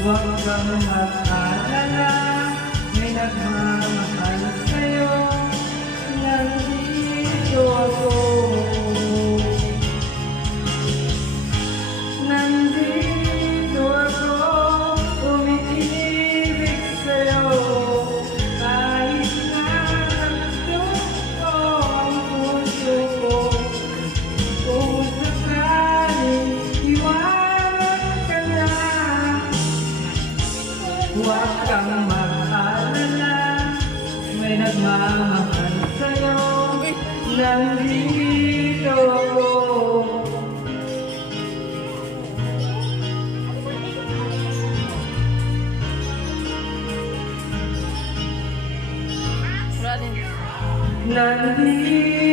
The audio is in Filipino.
Huwag kang mag-alala, may nagmamahal sa'yo. Nandito ako. Nandito ako, umiibig sa'yo. Kahit na nandito ko ang puso ko. Kung sakaling iwanan ka na, huwag kang mag-alala, may nagmamahal sa'yo. Nandito ako. Nandito